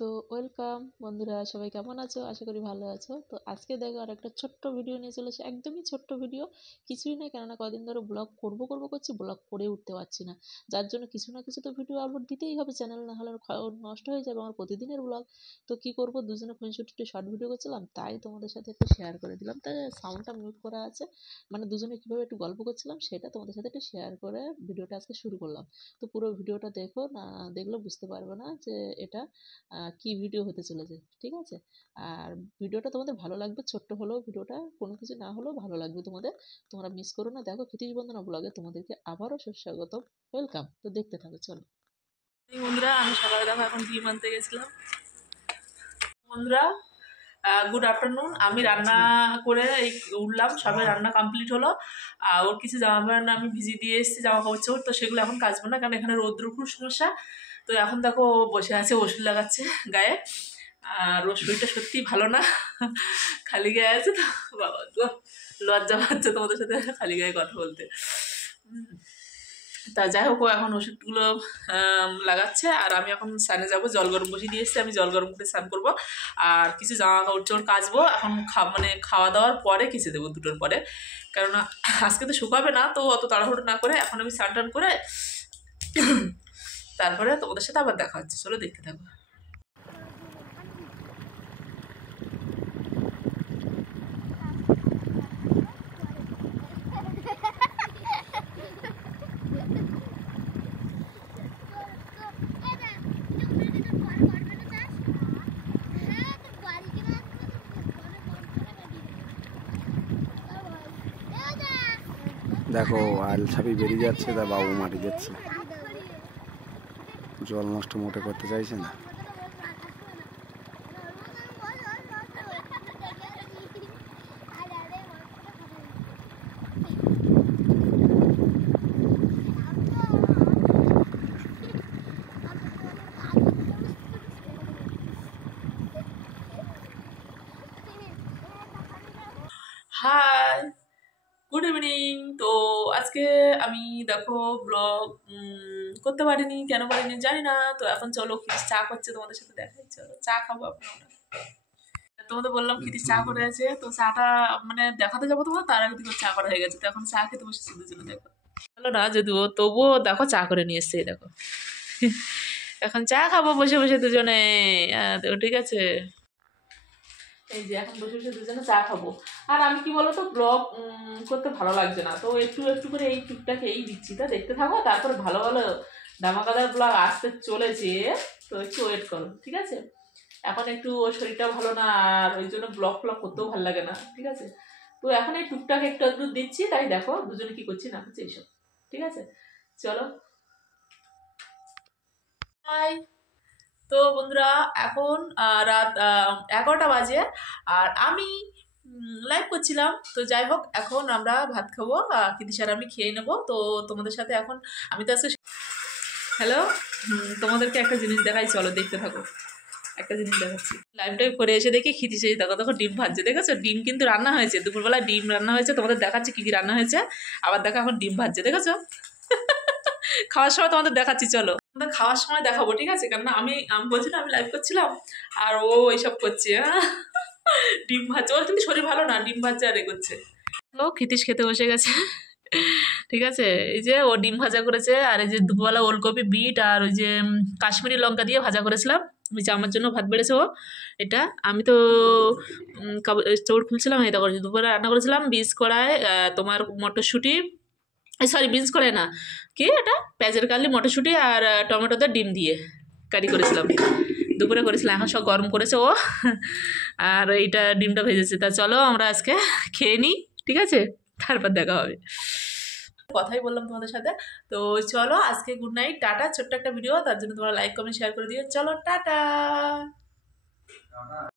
তো ওয়েলকাম বন্ধুরা, সবাই কেমন আছো? আশা করি ভালো আছো। তো আজকে দেখো আর একটা ছোট্ট ভিডিও নিয়ে চলেছে, একদমই ছোট্ট ভিডিও, কিছুই না। কেননা কদিন ধরে ব্লগ করবো করছি, ব্লগ করে উঠতে পারছি না। যার জন্য কিছু না কিছু তো ভিডিও আপলোড দিতেই হবে, চ্যানেল না হলে নষ্ট হয়ে যাবে আমার প্রতিদিনের ব্লগ। তো কি করব, দুজনে খুনসুটি শর্ট ভিডিও করছিলাম, তাই তোমাদের সাথে একটু শেয়ার করে দিলাম। তাই সাউন্ডটা মিউট করা আছে, মানে দুজনে কীভাবে একটু গল্প করছিলাম সেটা তোমাদের সাথে একটু শেয়ার করে ভিডিওটা আজকে শুরু করলাম। তো পুরো ভিডিওটা দেখো, না দেখলে বুঝতে পারবে না যে এটা কি ভিডিও হতে চলেছে, ঠিক আছে? আর ভিডিওটা তোমাদের ভালো লাগবে, ছোট্ট হলেও ভিডিওটা কোনো কিছু না হলেও ভালো লাগবে তোমাদের। তোমরা মিস করো না। দেখো, ক্ষিতীশ বন্দনা ব্লগে তোমাদেরকে আবারও সুস্বাগত, ওয়েলকাম। তো দেখতে থাকো, চলো। বন্ধুরা, আমি সকালে দেখো এখন ডিম আনতে গেছিলাম। বন্ধুরা, গুড আফটারনুন। আমি রান্না করে এই উঠলাম, সবে রান্না কমপ্লিট হলো। আর ওর কিছু জামা প্যান্ট আমি ভিজিয়ে দিয়ে এসেছি, জামা কাপড়, তো সেগুলো এখন কাচবো না, কারণ এখানে রৌদ্র খুব সমস্যা। তো এখন দেখো বসে আছে, ওষুধ লাগাচ্ছে গায়ে। আর ওর শরীরটা সত্যিই ভালো না, খালি গায়ে আছে তো। বাবা তো লজ্জা পাচ্ছে তোমাদের সাথে খালি গায়ে কথা বলতে। তা যাই হোক, ও এখন ওষুধগুলো লাগাচ্ছে, আর আমি এখন স্নানে যাবো। জল গরম বসিয়ে দিয়ে এসেছি, আমি জল গরম করে স্নান করবো। আর কিছু জামা কাপড় চোপড় কাচবো এখন, মানে খাওয়া দাওয়ার পরে কেচে দেবো, দুটোর পরে। কেননা আজকে তো শুকাবে না, তো অত তাড়াহুড়ো না করে এখন আমি স্নান টান করে তারপরে তোমাদের সাথে আবার দেখা হচ্ছে। চলো দেখতে থাকো। দেখো আল ছাপি বেরিয়ে যাচ্ছে, তা বাবু মাটি যাচ্ছে। জল নষ্ট মোটে করতে চাইছে না। Hi, good evening. তো আজকে আমি দেখো ব্লগ করতে পারিনি, কেন পারিনি জানি না। তো এখন চলো, খিদিস চা করছে, তোমাদের সাথে দেখাই, চলো চা খাবো। আপনারা তোমাদের বললাম খিদিস চা করে আছে, তো চাটা মানে দেখাতে যাবো তোমার, তার আগে থেকে চা করা হয়ে গেছে। তো এখন চা খেতে বসেছি দুজনে, দেখো ভালো না যদিও, তবুও দেখো চা করে নিয়ে এসছে, দেখো এখন চা খাবো বসে বসে দুজনে। তো ঠিক আছে, এই যে এখন বসে বসে দুজনে চা খাবো। আর আমি কি বলতো, ব্লগ করতে ভালো লাগছে না, তো একটু একটু করে এই টুকটাকে এই দিচ্ছি, তা দেখতে থাকো। তারপরে ভালো ভালো ধামাকাদার ব্লগ আসতে চলেছে, তো একটু ওয়েট করো, ঠিক আছে? এখন একটু ওর শরীরটা ভালো না, আর ওই জন্য ব্লগ ফ্লগ করতেও ভালো লাগে না, ঠিক আছে? তো এখন এই টুকটাক একটু একটু দিচ্ছি, তাই দেখো দুজনে কি করছি না করছি এইসব, ঠিক আছে? চলো। হাই। তো বন্ধুরা, এখন রাত 11টা বাজে, আর আমি লাইভ করছিলাম। তো যাই হোক, এখন আমরা ভাত খাবো, কিদিশার আমি খেয়ে নেবো। তো তোমাদের সাথে এখন আমি তো আজকে হ্যালো, তোমাদেরকে একটা জিনিস দেখাই, চলো দেখতে থাকো। একটা জিনিস দেখাচ্ছি, লাইভটাই করে এসে দেখি খিদিশে দেখো দেখো ডিম ভাজছে, দেখেছো? ডিম কিন্তু রান্না হয়েছে, দুপুরবেলা ডিম রান্না হয়েছে। তোমাদের দেখাচ্ছি কী কী রান্না হয়েছে, আবার দেখো এখন ডিম ভাজছে, দেখেছো? খাওয়ার সময় তোমাদের দেখাচ্ছি, চলো তোমাদের খাওয়ার সময় দেখাবো, ঠিক আছে? কেননা আমি বলছি না, আমি লাইভ করছিলাম আর ও এইসব করছে। ডিম ভাজছে, ওর কিন্তু শরীর ভালো না, ডিম ভাজছে আর এ করছে। ও খিতিশ খেতে বসে গেছে, ঠিক আছে? এই যে ও ডিম ভাজা করেছে, আর এই যে দুপুরবেলা ওলকপি, বিট আর ওই যে কাশ্মীরি লঙ্কা দিয়ে ভাজা করেছিলাম। ওই যে আমার জন্য ভাত বেড়েছে ও, এটা আমি তো চৌড় খুলছিলাম, এটা করেছি। দুপুরে রান্না করেছিলাম বিনস কড়াই, তোমার মটরশুঁটি, সরি বিনস কড়াই না, কি এটা, পেঁয়াজের কালি, মটরশুঁটি আর টমেটোতে ডিম দিয়ে কারি করেছিলাম, দুপুরে করেছিলাম। এখন সব গরম করেছে ও, আর এইটা ডিমটা ভেজেছে। তা চলো আমরা আজকে খেয়ে নিই, ঠিক আছে? তারপর দেখা হবে। কথাই বললাম তোমাদের সাথে। তো চলো আজকে গুড নাইট, টাটা। ছোট্ট একটা ভিডিও, তার জন্য তোমরা লাইক কমেন্ট শেয়ার করে দিও। চলো টাটা।